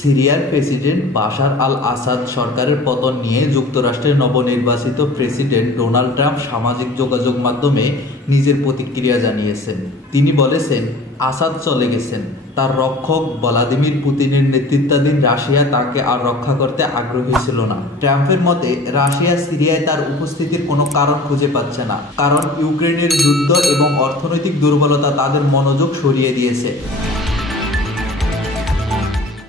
সিরিয়ার president Bashar আল আসাদ সরকারের পতন নিয়ে যুক্তরাষ্ট্রের নবনির্বাচিত প্রেসিডেন্ট ডোনাল্ড ট্রাম্প সামাজিক যোগাযোগ মাধ্যমে নিজের প্রতিক্রিয়া জানিয়েছেন। তিনি বলেছেন, আসাদ চলে গেছেন, তার রক্ষক ভ্লাদিমির পুতিনের নেতৃত্বাধীন রাশিয়া তাকে আর রক্ষা করতে আগ্রহী ছিল না। ট্রাম্পের মতে, রাশিয়া সিরিয়ায় তার উপস্থিতির কোনো কারণ খুঁজে পাচ্ছে না, কারণ ইউক্রেনের যুদ্ধ এবং অর্থনৈতিক দুর্বলতা তাদের মনোযোগ সরিয়ে দিয়েছে।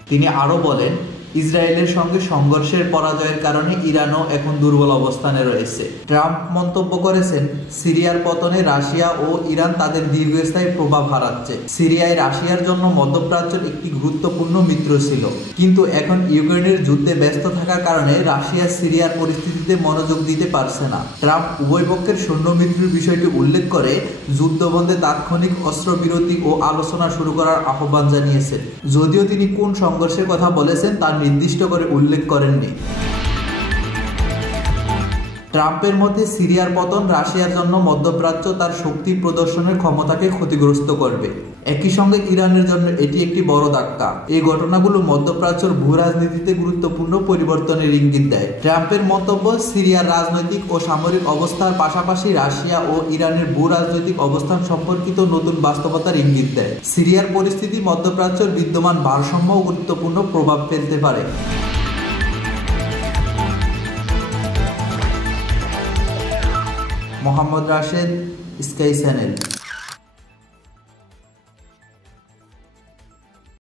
তিনি আরও বলেন, ইসরায়েলের সঙ্গে সংঘর্ষের পরাজয়ের কারণে ইরানও এখন দুর্বল অবস্থানে রয়েছে। ট্রাম্প মন্তব্য করেছেন, সিরিয়ার পতনে রাশিয়া ও ইরান তাদের দীর্ঘস্থায়ী প্রভাব হারাচ্ছে। সিরিয়ায় রাশিয়ার জন্য মধ্যপ্রাচ্যের একটি গুরুত্বপূর্ণ মিত্র ছিল, কিন্তু এখন ইউক্রেনের যুদ্ধে ব্যস্ত থাকার কারণে রাশিয়া সিরিয়ার পরিস্থিতিতে মনোযোগ দিতে পারছে না। ট্রাম্প উভয় পক্ষের সৈন্য মৃত্যুর বিষয়টি উল্লেখ করে যুদ্ধবন্ধে তাৎক্ষণিক অস্ত্রবিরতি ও আলোচনা শুরু করার আহ্বান জানিয়েছেন, যদিও তিনি কোন সংঘর্ষের কথা বলেছেন তা নির্দিষ্ট করে উল্লেখ করেননি। ট্রাম্পের মতে, সিরিয়ার পতন রাশিয়ার জন্য মধ্যপ্রাচ্য তার শক্তি প্রদর্শনের ক্ষমতাকে ক্ষতিগ্রস্ত করবে। একই সঙ্গে ইরানের জন্য এটি একটি বড় ধাক্কা। এই ঘটনাগুলো মধ্যপ্রাচ্যের ভূরাজনীতিতে গুরুত্বপূর্ণ পরিবর্তনের ইঙ্গিত দেয়। ট্রাম্পের মন্তব্য সিরিয়ার রাজনৈতিক ও সামরিক অবস্থার পাশাপাশি রাশিয়া ও ইরানের ভূরাজনৈতিক অবস্থান সম্পর্কিত নতুন বাস্তবতার ইঙ্গিত দেয়। সিরিয়ার পরিস্থিতি মধ্যপ্রাচ্যের বিদ্যমান ভারসাম্যও গুরুত্বপূর্ণ প্রভাব ফেলতে পারে। Mohammad Rashed, sky channel.